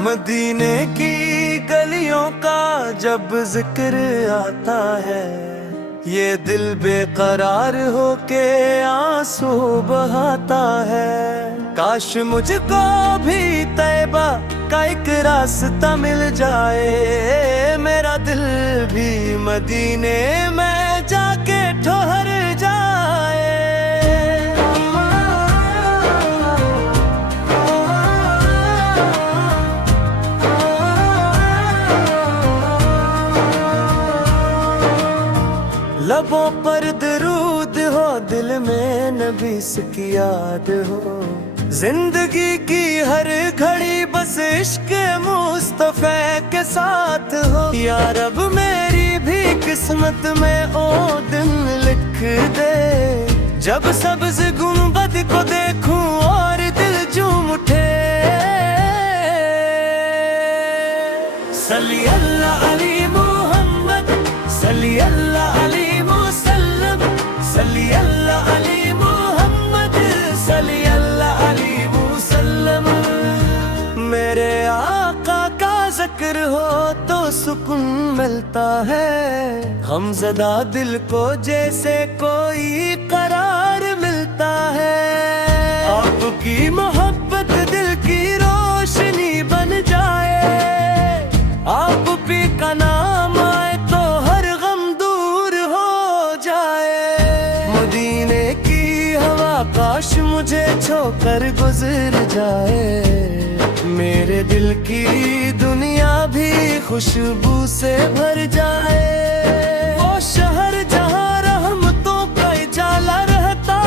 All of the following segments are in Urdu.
مدینے کی گلیوں کا جب ذکر آتا ہے، یہ دل بے قرار ہو کے آنسو بہاتا ہے۔ کاش مجھ کو بھی طیبہ کا ایک راستہ مل جائے، میرا دل بھی مدینے میں جا کے ٹھہر جائے۔ لبوں پر درود ہو، دل میں نبی کی یاد ہو، زندگی کی ہر گھڑی بس عشق مصطفیٰ کے ساتھ ہو۔ یا رب میری بھی قسمت میں او دن لکھ دے، جب سبز گنبد کو دیکھوں اور دل جھوم اٹھے۔ صلی اللہ علی محمد، صلی اللہ علی صلی اللہ علی محمد، صلی اللہ علی وسلم۔ میرے آقا کا ذکر ہو تو سکون ملتا ہے، غمزدہ دل کو جیسے کوئی قرار ملتا ہے۔ آپ کی محبت دل کی روشنی بن جائے، آپ پی کا نام آئے تو ہر غم دور ہو جائے۔ مدینے کی ہوا کاش مجھے چھو کر گزر جائے، میرے دل کی دنیا بھی خوشبو سے بھر جائے۔ وہ شہر جہاں رحمتوں کا اجالا رہتا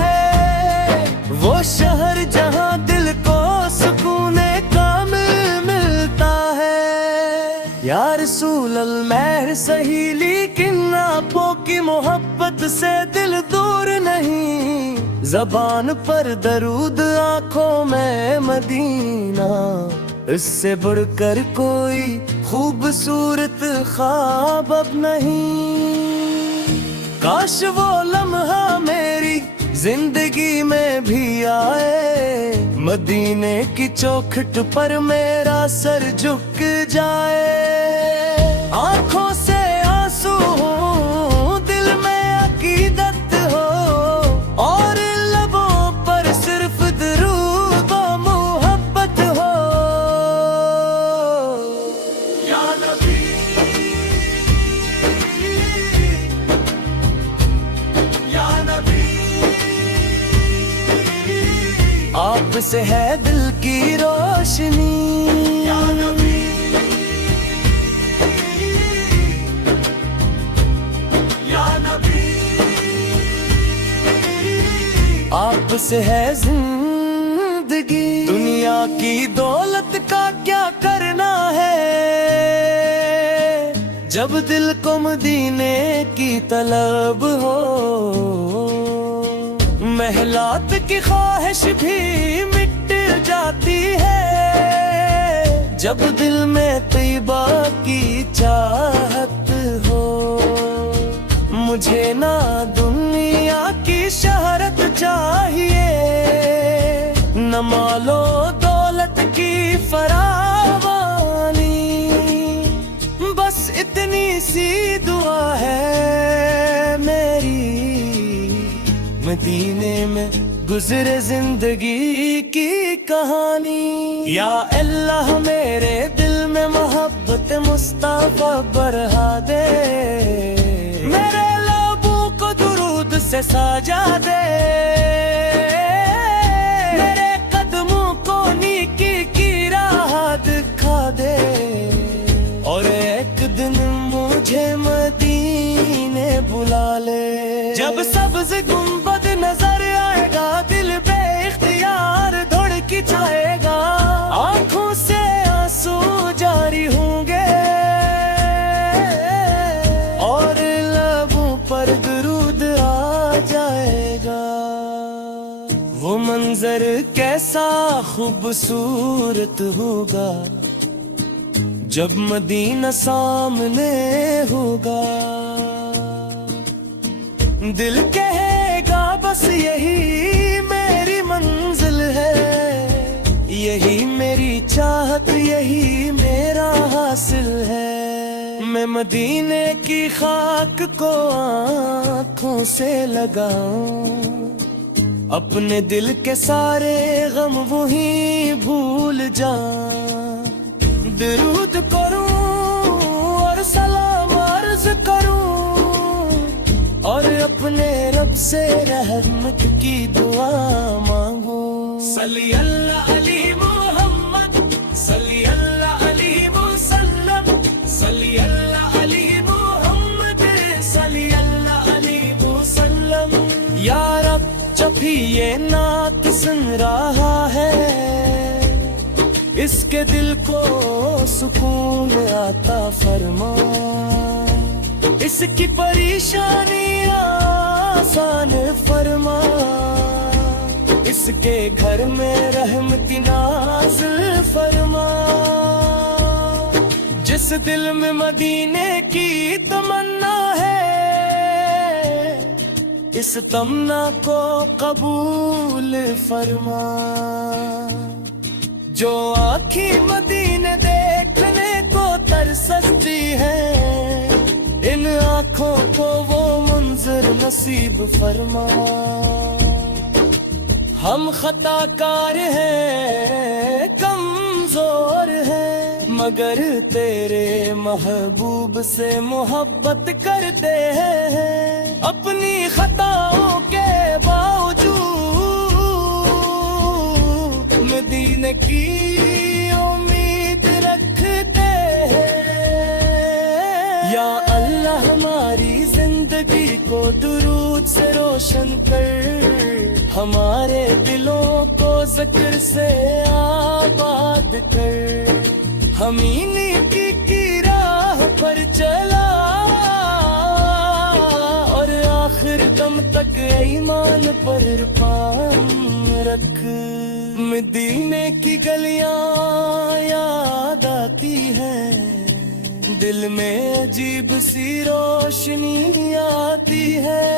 ہے، وہ شہر جہاں دل کو سکون کامل ملتا ہے۔ یا رسول المہر سہی لیکن آپوں کی محبت سے دل دور نہیں، زبان پر درود آنکھوں میں مدینہ، اس سے بڑھ کر کوئی خوبصورت خواب اب نہیں۔ کاش وہ لمحہ میری زندگی میں بھی آئے، مدینے کی چوکھٹ پر میرا سر جھک جائے۔ آنکھوں سے آنسو ہوں، دل میں عقیدت ہو، اور لبوں پر صرف درود و محبت ہو۔ یا نبی، یا نبی، آپ سے ہے دل کی روشنی۔ یا نبی، آپ سے ہے زندگی، دنیا کی دولت کا کیا کرنا ہے، جب دل کو مدینے کی طلب ہو۔ محلات کی خواہش بھی مٹ جاتی ہے، جب دل میں طیبہ کی چاہت ہو۔ مجھے نہ دنیا کی شہرت چاہیے، نہ مال و دولت کی فراوانی، بس اتنی سی دعا ہے میری، مدینے میں گزرے زندگی کی کہانی۔ یا اللہ میرے دل میں محبت مصطفیٰ بڑھا دے، میرے لبوں کو درود سے سجا دے، میرے قدموں کو نیکی کی راہ دکھا دے، اور ایک دن مجھے مدینے بلا لے۔ جب سبز گنبد نظر آئے گا، دل بے اختیار دھڑک جائے گا، آنکھوں سے آنسو جاری ہوں گے، اور لبوں پر درود آ جائے گا۔ وہ منظر کیسا خوبصورت ہوگا جب مدینہ سامنے ہوگا دل کہے گا بس یہی میری منزل ہے، یہی میری چاہت، یہی میرا حاصل ہے۔ میں مدینے کی خاک کو آنکھوں سے لگاؤں، اپنے دل کے سارے غم وہیں بھول جاؤں، درود کروں اور سلام عرض کروں، اور اپنے رب سے رحمت کی دعا مانگوں۔ صلی اللہ علیہ محمد، صلی اللہ علیہ وسلم، صلی اللہ علیہ محمد، صلی اللہ علیہ وسلم۔ یا رب جب بھی یہ نعت سن رہا ہے، اس کے دل کو سکون عطا فرما، اس کی پریشانی آسان فرما، اس کے گھر میں رحمت نازل فرما۔ جس دل میں مدینے کی تمنا ہے، اس تمنا کو قبول فرما۔ جو آنکھیں مدینے دیکھنے کو ترستی ہے، ان آنکھوں کو وہ منظر نصیب فرما۔ ہم خطا کار ہیں، کمزور ہیں، مگر تیرے محبوب سے محبت کرتے ہیں، اپنی خطاؤں کے باوجود مدینے کی امید رکھتے ہیں۔ یا اللہ ہماری زندگی کو درود سے روشن کر، ہمارے دلوں کو ذکر سے آباد کر، ہم نیکی کی راہ پر چلا اور آخر دم تک ایمان پر پام رکھ۔ مدینے کی گلیاں یاد آتی ہیں، دل میں عجیب سی روشنی آتی ہے،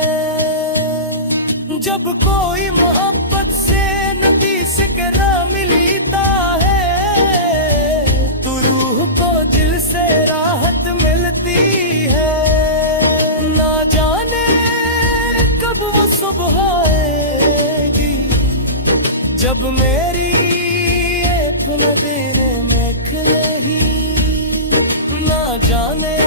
جب کوئی محبت سے نبی سے گرا ملتا ہے، تو روح کو دل سے راحت ملتی ہے۔ نہ جانے کب وہ صبح آئے گی، جب میری ایک نظر میں کھلے ہی، نہ جانے